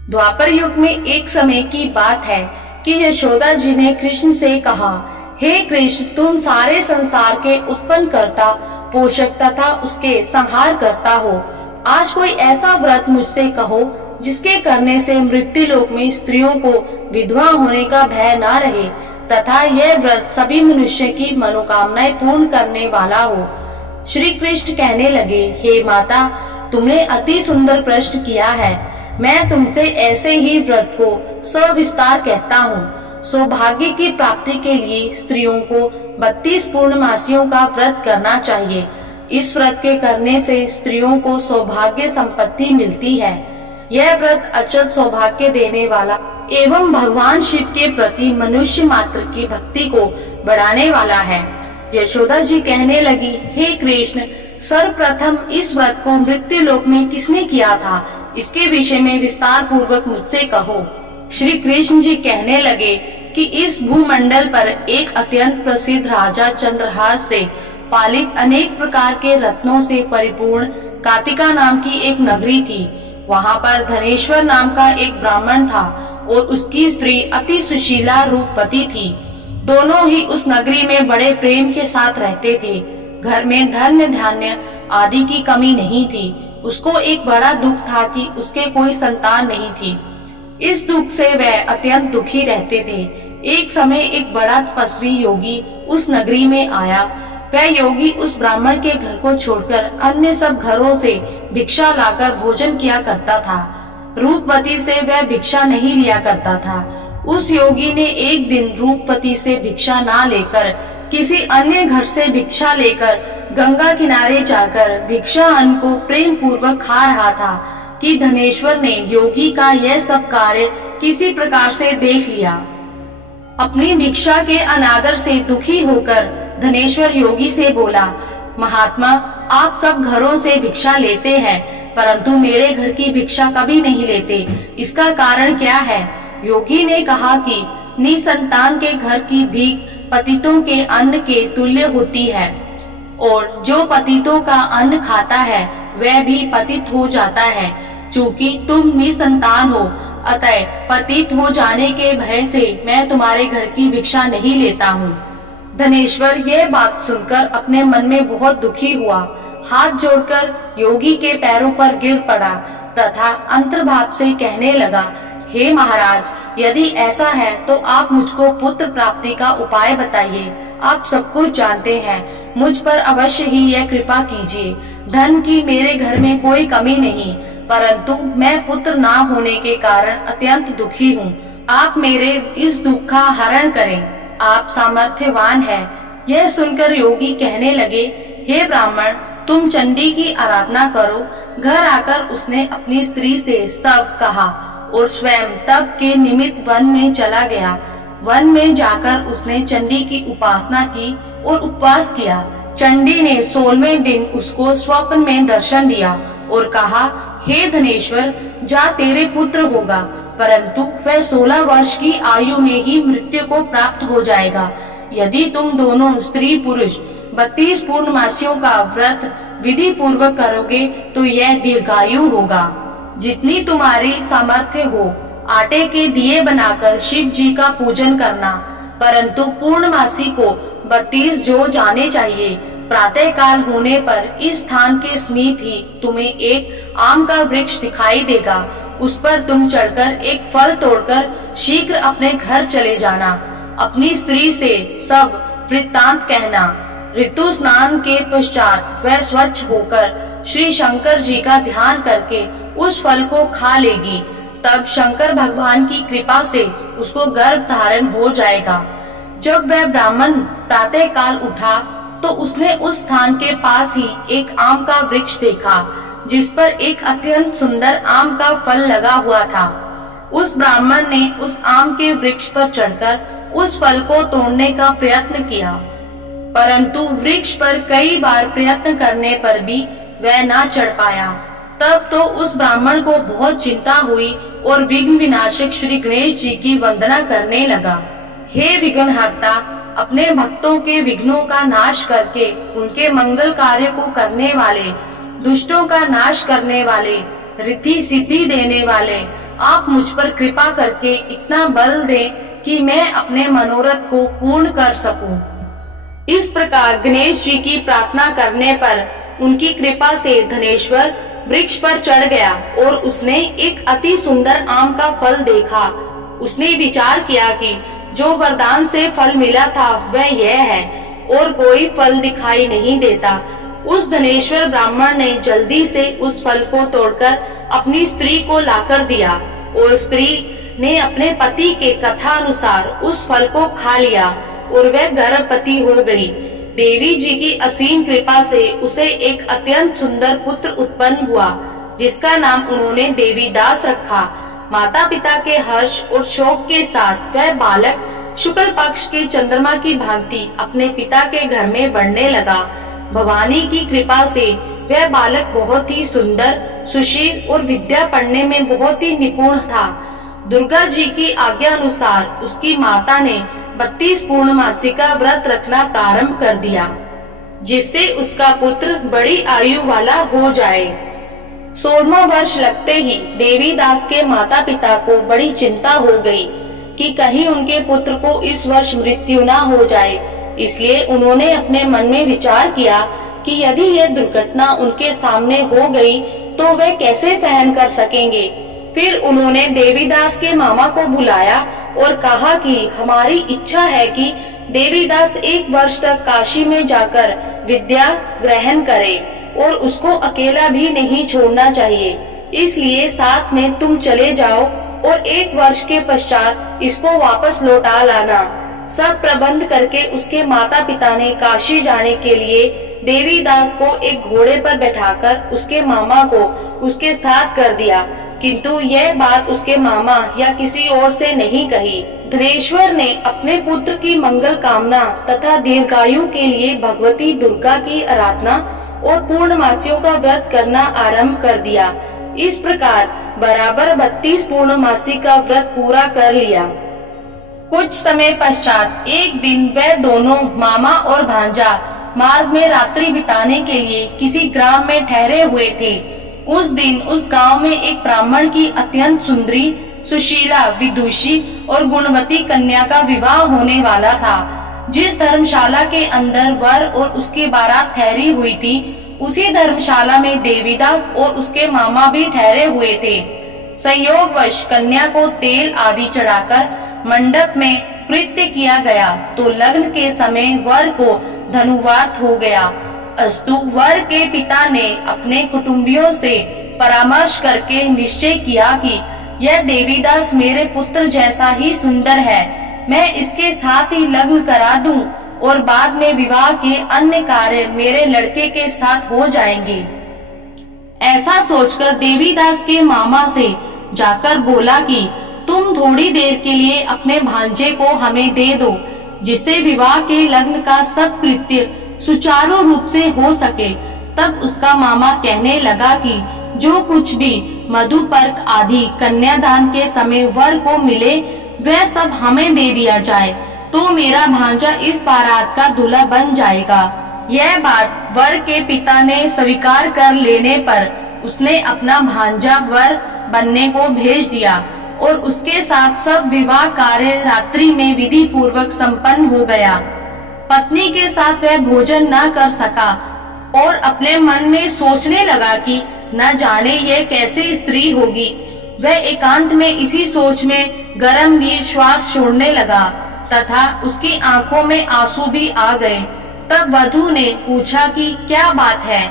द्वापर युग में एक समय की बात है कि यशोदा जी ने कृष्ण से कहा, हे कृष्ण, तुम सारे संसार के उत्पन्न करता, पोषक तथा उसके संहार करता हो। आज कोई ऐसा व्रत मुझसे कहो जिसके करने से मृत्यु लोक में स्त्रियों को विधवा होने का भय न रहे तथा यह व्रत सभी मनुष्य की मनोकामनाएं पूर्ण करने वाला हो। श्री कृष्ण कहने लगे, हे माता, तुमने अति सुंदर प्रश्न किया है। मैं तुमसे ऐसे ही व्रत को सविस्तार कहता हूँ। सौभाग्य की प्राप्ति के लिए स्त्रियों को 32 पूर्णमासियों का व्रत करना चाहिए। इस व्रत के करने से स्त्रियों को सौभाग्य संपत्ति मिलती है। यह व्रत अचल सौभाग्य देने वाला एवं भगवान शिव के प्रति मनुष्य मात्र की भक्ति को बढ़ाने वाला है। यशोदा जी कहने लगी, हे कृष्ण, सर्वप्रथम इस व्रत को मृत्यु लोक में किसने किया था, इसके विषय में विस्तार पूर्वक मुझसे कहो। श्री कृष्ण जी कहने लगे कि इस भूमंडल पर एक अत्यंत प्रसिद्ध राजा चंद्रहास से पालित अनेक प्रकार के रत्नों से परिपूर्ण कातिका नाम की एक नगरी थी। वहाँ पर धनेश्वर नाम का एक ब्राह्मण था और उसकी स्त्री अति सुशीला रूपवती थी। दोनों ही उस नगरी में बड़े प्रेम के साथ रहते थे। घर में धन्य धान्य आदि की कमी नहीं थी। उसको एक बड़ा दुख था कि उसके कोई संतान नहीं थी। इस दुख से वह अत्यंत दुखी रहते थे। एक समय एक बड़ा तपस्वी योगी उस नगरी में आया। वह योगी उस ब्राह्मण के घर को छोड़कर अन्य सब घरों से भिक्षा लाकर भोजन किया करता था। रूपवती से वह भिक्षा नहीं लिया करता था। उस योगी ने एक दिन रूपवती से भिक्षा ना लेकर किसी अन्य घर से भिक्षा लेकर गंगा किनारे जाकर भिक्षा अन्न को प्रेम पूर्वक खा रहा था कि धनेश्वर ने योगी का यह सब कार्य किसी प्रकार से देख लिया। अपनी भिक्षा के अनादर से दुखी होकर धनेश्वर योगी से बोला, महात्मा, आप सब घरों से भिक्षा लेते हैं परंतु मेरे घर की भिक्षा कभी नहीं लेते, इसका कारण क्या है? योगी ने कहा कि निसंतान के घर की भीख पतितों के अन्न के तुल्य होती है और जो पतितों का अन्न खाता है वह भी पतित हो जाता है। चूंकि तुम निसंतान हो, अतः पतित हो जाने के भय से मैं तुम्हारे घर की भिक्षा नहीं लेता हूँ। धनेश्वर यह बात सुनकर अपने मन में बहुत दुखी हुआ। हाथ जोड़कर योगी के पैरों पर गिर पड़ा तथा अंतर्भाव से कहने लगा, हे महाराज, यदि ऐसा है तो आप मुझको पुत्र प्राप्ति का उपाय बताइए। आप सब कुछ जानते हैं, मुझ पर अवश्य ही यह कृपा कीजिए। धन की मेरे घर में कोई कमी नहीं, परंतु मैं पुत्र ना होने के कारण अत्यंत दुखी हूँ। आप मेरे इस दुख का हरण करें, आप सामर्थ्यवान हैं। यह सुनकर योगी कहने लगे, हे ब्राह्मण, तुम चंडी की आराधना करो। घर आकर उसने अपनी स्त्री से सब कहा और स्वयं तप के निमित्त वन में चला गया। वन में जाकर उसने चंडी की उपासना की और उपवास किया। चंडी ने 16वें दिन उसको स्वप्न में दर्शन दिया और कहा, हे धनेश्वर, जा तेरे पुत्र होगा, परंतु वह 16 वर्ष की आयु में ही मृत्यु को प्राप्त हो जाएगा। यदि तुम दोनों स्त्री पुरुष 32 पूर्णमासियों का व्रत विधि पूर्वक करोगे तो यह दीर्घायु होगा। जितनी तुम्हारी सामर्थ्य हो, आटे के दिए बनाकर शिव जी का पूजन करना, परंतु पूर्णमासी को 32 जो जाने चाहिए। प्रातः काल होने पर इस स्थान के समीप ही तुम्हें एक आम का वृक्ष दिखाई देगा। उस पर तुम चढ़कर एक फल तोड़कर शीघ्र अपने घर चले जाना। अपनी स्त्री से सब वृत्तांत कहना। ऋतु स्नान के पश्चात वह स्वच्छ होकर श्री शंकर जी का ध्यान करके उस फल को खा लेगी। तब शंकर भगवान की कृपा से उसको गर्भ धारण हो जाएगा। जब वह ब्राह्मण प्रातः काल उठा तो उसने उस स्थान के पास ही एक आम का वृक्ष देखा जिस पर एक अत्यंत सुंदर आम का फल लगा हुआ था। उस ब्राह्मण ने उस आम के वृक्ष पर चढ़कर उस फल को तोड़ने का प्रयत्न किया, परंतु वृक्ष पर कई बार प्रयत्न करने पर भी वह ना चढ़ पाया। तब तो उस ब्राह्मण को बहुत चिंता हुई और विघ्न विनाशक श्री गणेश जी की वंदना करने लगा। हे विघ्नहर्ता, अपने भक्तों के विघ्नों का नाश करके उनके मंगल कार्य को करने वाले, दुष्टों का नाश करने वाले, रिद्धि सिद्धि देने वाले, आप मुझ पर कृपा करके इतना बल दें कि मैं अपने मनोरथ को पूर्ण कर सकूं। इस प्रकार गणेश जी की प्रार्थना करने पर उनकी कृपा से धनेश्वर वृक्ष पर चढ़ गया और उसने एक अति सुंदर आम का फल देखा। उसने विचार किया कि जो वरदान से फल मिला था वह यह है और कोई फल दिखाई नहीं देता। उस धनेश्वर ब्राह्मण ने जल्दी से उस फल को तोड़कर अपनी स्त्री को लाकर दिया और स्त्री ने अपने पति के कथा अनुसार उस फल को खा लिया और वह गर्भवती हो गई। देवी जी की असीम कृपा से उसे एक अत्यंत सुंदर पुत्र उत्पन्न हुआ, जिसका नाम उन्होंने देवीदास रखा। माता पिता के हर्ष और शोक के साथ वह बालक शुक्ल पक्ष के चंद्रमा की भांति अपने पिता के घर में बढ़ने लगा। भवानी की कृपा से वह बालक बहुत ही सुंदर, सुशील और विद्या पढ़ने में बहुत ही निपुण था। दुर्गा जी की आज्ञा अनुसार उसकी माता ने 32 पूर्णमासी का व्रत रखना प्रारंभ कर दिया, जिससे उसका पुत्र बड़ी आयु वाला हो जाए। 16वां वर्ष लगते ही देवीदास के माता पिता को बड़ी चिंता हो गई कि कहीं उनके पुत्र को इस वर्ष मृत्यु न हो जाए। इसलिए उन्होंने अपने मन में विचार किया कि यदि यह दुर्घटना उनके सामने हो गई तो वे कैसे सहन कर सकेंगे। फिर उन्होंने देवीदास के मामा को बुलाया और कहा कि हमारी इच्छा है कि देवीदास 1 वर्ष तक काशी में जाकर विद्या ग्रहण करे और उसको अकेला भी नहीं छोड़ना चाहिए। इसलिए साथ में तुम चले जाओ और 1 वर्ष के पश्चात इसको वापस लौटा लाना। सब प्रबंध करके उसके माता पिता ने काशी जाने के लिए देवीदास को एक घोड़े पर बैठाकर उसके मामा को उसके साथ कर दिया, किंतु यह बात उसके मामा या किसी और से नहीं कही। धनेश्वर ने अपने पुत्र की मंगल कामना तथा दीर्घायु के लिए भगवती दुर्गा की आराधना और पूर्णमासियों का व्रत करना आरंभ कर दिया। इस प्रकार बराबर 32 पूर्णमासी का व्रत पूरा कर लिया। कुछ समय पश्चात एक दिन वह दोनों मामा और भांजा मार्ग में रात्रि बिताने के लिए किसी ग्राम में ठहरे हुए थे। उस दिन उस गांव में एक ब्राह्मण की अत्यंत सुंदरी, सुशीला, विदुषी और गुणवती कन्या का विवाह होने वाला था। जिस धर्मशाला के अंदर वर और उसकी बारात ठहरी हुई थी, उसी धर्मशाला में देवीदास और उसके मामा भी ठहरे हुए थे। संयोगवश कन्या को तेल आदि चढ़ाकर मंडप में कृत्य किया गया तो लग्न के समय वर को धनुवार्थ हो गया। अस्तु वर के पिता ने अपने कुटुंबियों से परामर्श करके निश्चय किया कि यह देवीदास मेरे पुत्र जैसा ही सुंदर है, मैं इसके साथ ही लग्न करा दूं और बाद में विवाह के अन्य कार्य मेरे लड़के के साथ हो जाएंगे। ऐसा सोचकर देवीदास के मामा से जाकर बोला कि तुम थोड़ी देर के लिए अपने भांजे को हमें दे दो, जिससे विवाह के लग्न का सब कृत्य सुचारू रूप से हो सके। तब उसका मामा कहने लगा कि जो कुछ भी मधुपर्क आदि कन्यादान के समय वर को मिले वह सब हमें दे दिया जाए, तो मेरा भांजा इस बारात का दूल्हा बन जाएगा। यह बात वर के पिता ने स्वीकार कर लेने पर उसने अपना भांजा वर बनने को भेज दिया और उसके साथ सब विवाह कार्य रात्रि में विधि पूर्वक संपन्न हो गया। पत्नी के साथ वह भोजन न कर सका और अपने मन में सोचने लगा कि न जाने यह कैसे स्त्री होगी। वह एकांत में इसी सोच में गरमगीर श्वास छोड़ने लगा तथा उसकी आंखों में आंसू भी आ गए। तब वधू ने पूछा कि क्या बात है,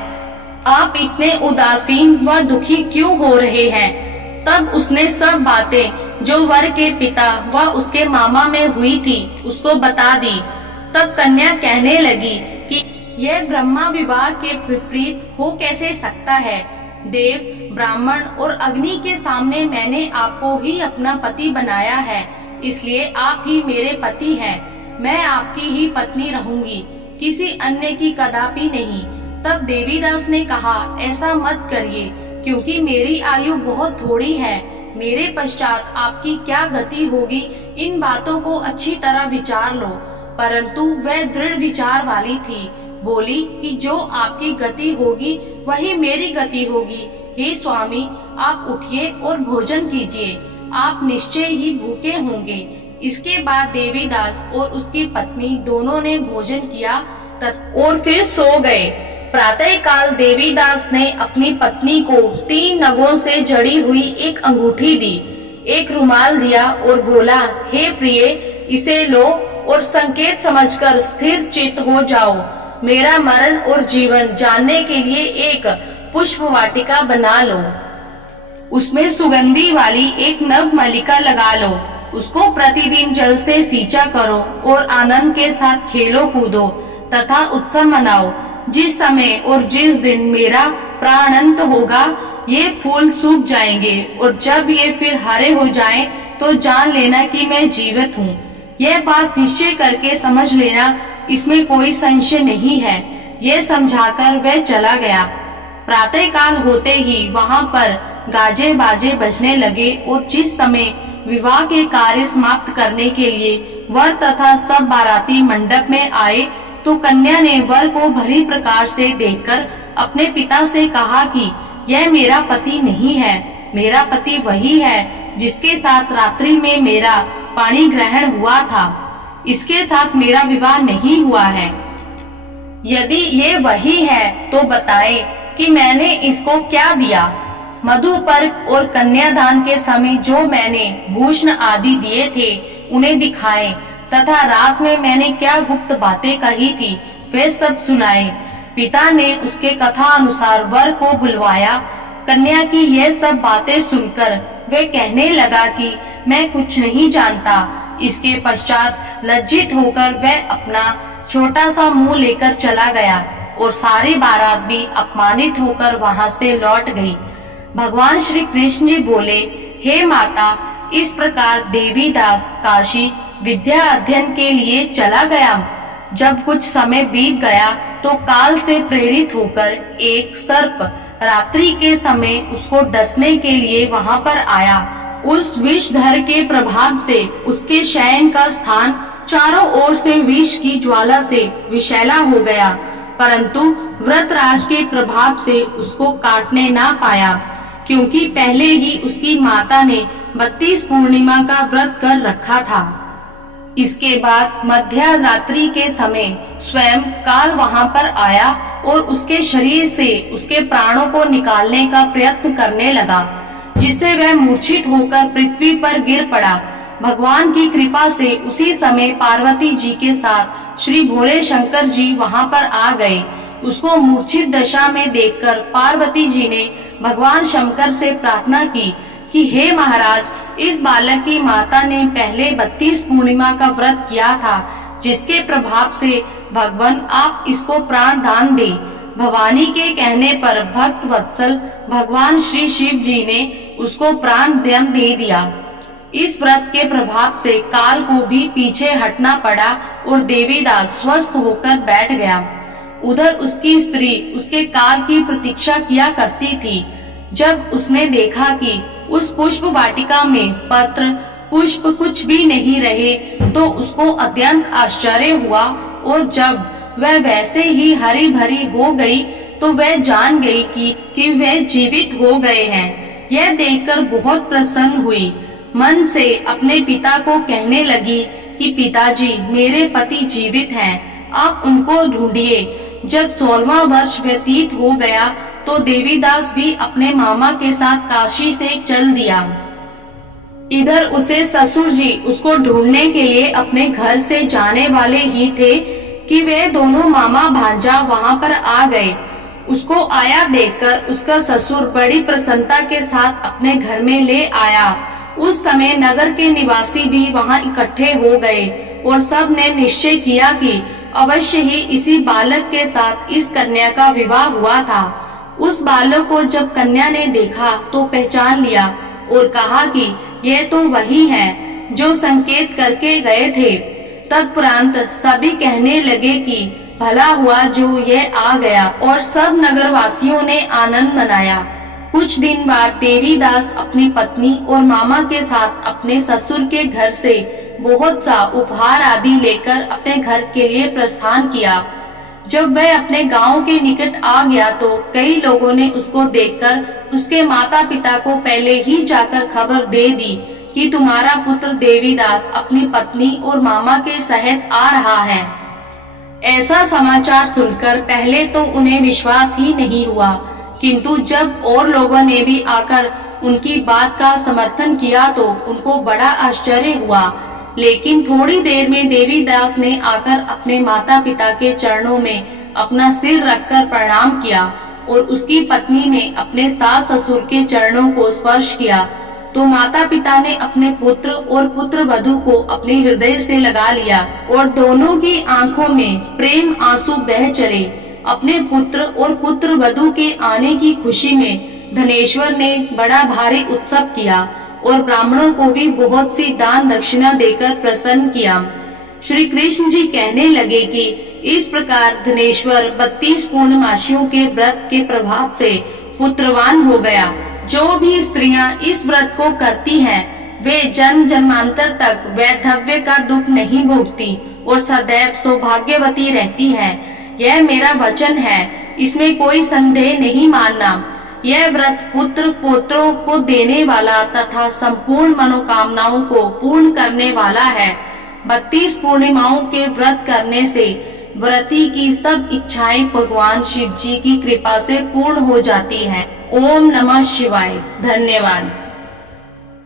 आप इतने उदासीन व दुखी क्यों हो रहे हैं। तब उसने सब बातें जो वर के पिता व उसके मामा में हुई थी उसको बता दी। तब कन्या कहने लगी कि यह ब्रह्मा विवाह के विपरीत हो कैसे सकता है। देव, ब्राह्मण और अग्नि के सामने मैंने आपको ही अपना पति बनाया है, इसलिए आप ही मेरे पति हैं। मैं आपकी ही पत्नी रहूंगी, किसी अन्य की कदापि नहीं। तब देवीदास ने कहा, ऐसा मत करिए, क्योंकि मेरी आयु बहुत थोड़ी है। मेरे पश्चात आपकी क्या गति होगी, इन बातों को अच्छी तरह विचार लो। परंतु वह दृढ़ विचार वाली थी। बोली कि जो आपकी गति होगी वही मेरी गति होगी। हे स्वामी, आप उठिए और भोजन कीजिए, आप निश्चय ही भूखे होंगे। इसके बाद देवीदास और उसकी पत्नी दोनों ने भोजन किया और फिर सो गए। प्रातः काल देवीदास ने अपनी पत्नी को 3 नगों से जड़ी हुई एक अंगूठी दी, एक रुमाल दिया और बोला, हे प्रिय, इसे लो और संकेत समझकर स्थिर चित्त हो जाओ। मेरा मरण और जीवन जानने के लिए एक पुष्प वाटिका बना लो, उसमें सुगंधी वाली एक नव मल्लिका लगा लो, उसको प्रतिदिन जल से सींचा करो और आनंद के साथ खेलो कूदो तथा उत्सव मनाओ। जिस समय और जिस दिन मेरा प्राणांत होगा, ये फूल सूख जाएंगे और जब ये फिर हरे हो जाएं, तो जान लेना कि मैं जीवित हूँ। यह बात निश्चय करके समझ लेना, इसमें कोई संशय नहीं है। यह समझाकर वह चला गया। प्रातः काल होते ही वहां पर गाजे बाजे बजने लगे और जिस समय विवाह के कार्य समाप्त करने के लिए वर तथा सब बाराती मंडप में आए, तो कन्या ने वर को भली प्रकार से देखकर अपने पिता से कहा कि यह मेरा पति नहीं है, मेरा पति वही है जिसके साथ रात्रि में मेरा पानी ग्रहण हुआ था, इसके साथ मेरा विवाह नहीं हुआ है। यदि ये वही है तो बताए कि मैंने इसको क्या दिया। मधुपर्क और कन्यादान के समय जो मैंने भूषण आदि दिए थे उन्हें दिखाए तथा रात में मैंने क्या गुप्त बातें कही थी वे सब सुनाए। पिता ने उसके कथा अनुसार वर को बुलवाया। कन्या की यह सब बातें सुनकर वे कहने लगा कि मैं कुछ नहीं जानता। इसके पश्चात लज्जित होकर वह अपना छोटा सा मुंह लेकर चला गया और सारी बारात भी अपमानित होकर वहां से लौट गई। भगवान श्री कृष्ण जी बोले, हे माता, इस प्रकार देवीदास काशी विद्या अध्ययन के लिए चला गया। जब कुछ समय बीत गया तो काल से प्रेरित होकर एक सर्प रात्रि के समय उसको डसने के लिए वहां पर आया। उस विषधर के प्रभाव से उसके शयन का स्थान चारों ओर से विष की ज्वाला से विषैला हो गया, परंतु व्रतराज के प्रभाव से उसको काटने ना पाया, क्योंकि पहले ही उसकी माता ने 32 पूर्णिमा का व्रत कर रखा था। इसके बाद मध्य रात्रि के समय स्वयं काल वहां पर आया और उसके शरीर से उसके प्राणों को निकालने का प्रयत्न करने लगा, जिससे वह मूर्छित होकर पृथ्वी पर गिर पड़ा। भगवान की कृपा से उसी समय पार्वती जी के साथ श्री भोले शंकर जी वहां पर आ गए। उसको मूर्छित दशा में देखकर पार्वती जी ने भगवान शंकर से प्रार्थना की कि हे महाराज, इस बालक की माता ने पहले 32 पूर्णिमा का व्रत किया था, जिसके प्रभाव से भगवान आप इसको प्राण दान दे। भवानी के कहने पर भक्त वत्सल भगवान श्री शिव जी ने उसको प्राण दान दे दिया। इस व्रत के प्रभाव से काल को भी पीछे हटना पड़ा और देवीदास स्वस्थ होकर बैठ गया। उधर उसकी स्त्री उसके काल की प्रतीक्षा किया करती थी। जब उसने देखा कि उस पुष्प वाटिका में पत्र पुष्प कुछ भी नहीं रहे, तो उसको अत्यंत आश्चर्य हुआ और जब वह वैसे ही हरी भरी हो गई तो वह जान गई कि वह जीवित हो गए हैं। यह देखकर बहुत प्रसन्न हुई। मन से अपने पिता को कहने लगी कि पिताजी, मेरे पति जीवित हैं, आप उनको ढूंढिए। जब 16वां वर्ष व्यतीत हो गया तो देवीदास भी अपने मामा के साथ काशी से चल दिया। इधर उसे ससुर जी उसको ढूंढने के लिए अपने घर से जाने वाले ही थे कि वे दोनों मामा भांजा वहां पर आ गए। उसको आया देखकर उसका ससुर बड़ी प्रसन्नता के साथ अपने घर में ले आया। उस समय नगर के निवासी भी वहां इकट्ठे हो गए और सब ने निश्चय किया कि अवश्य ही इसी बालक के साथ इस कन्या का विवाह हुआ था। उस बालक को जब कन्या ने देखा तो पहचान लिया और कहा कि यह तो वही है जो संकेत करके गए थे। तत्परांत सभी कहने लगे कि भला हुआ जो यह आ गया, और सब नगरवासियों ने आनंद मनाया। कुछ दिन बाद देवीदास अपनी पत्नी और मामा के साथ अपने ससुर के घर से बहुत सा उपहार आदि लेकर अपने घर के लिए प्रस्थान किया। जब वह अपने गांव के निकट आ गया तो कई लोगों ने उसको देखकर उसके माता पिता को पहले ही जाकर खबर दे दी कि तुम्हारा पुत्र देवीदास अपनी पत्नी और मामा के सहित आ रहा है। ऐसा समाचार सुनकर पहले तो उन्हें विश्वास ही नहीं हुआ, किंतु जब और लोगों ने भी आकर उनकी बात का समर्थन किया तो उनको बड़ा आश्चर्य हुआ। लेकिन थोड़ी देर में देवीदास ने आकर अपने माता पिता के चरणों में अपना सिर रखकर प्रणाम किया और उसकी पत्नी ने अपने सास ससुर के चरणों को स्पर्श किया तो माता पिता ने अपने पुत्र और पुत्र वधू को अपने हृदय से लगा लिया और दोनों की आंखों में प्रेम आंसू बह चले। अपने पुत्र और पुत्र वधू के आने की खुशी में धनेश्वर ने बड़ा भारी उत्सव किया और ब्राह्मणों को भी बहुत सी दान दक्षिणा देकर प्रसन्न किया। श्री कृष्ण जी कहने लगे कि इस प्रकार धनेश्वर 32 पूर्णमासियों के व्रत के प्रभाव से पुत्रवान हो गया। जो भी स्त्रियां इस व्रत को करती हैं, वे जन्म जन्मांतर तक वैधव्य का दुख नहीं भोगती और सदैव सौभाग्यवती रहती हैं। यह मेरा वचन है, इसमें कोई संदेह नहीं मानना। यह व्रत पुत्र पोत्रों को देने वाला तथा संपूर्ण मनोकामनाओं को पूर्ण करने वाला है। 32 पूर्णिमाओं के व्रत करने से व्रती की सब इच्छाएं भगवान शिव जी की कृपा से पूर्ण हो जाती हैं। ओम नमः शिवाय। धन्यवाद।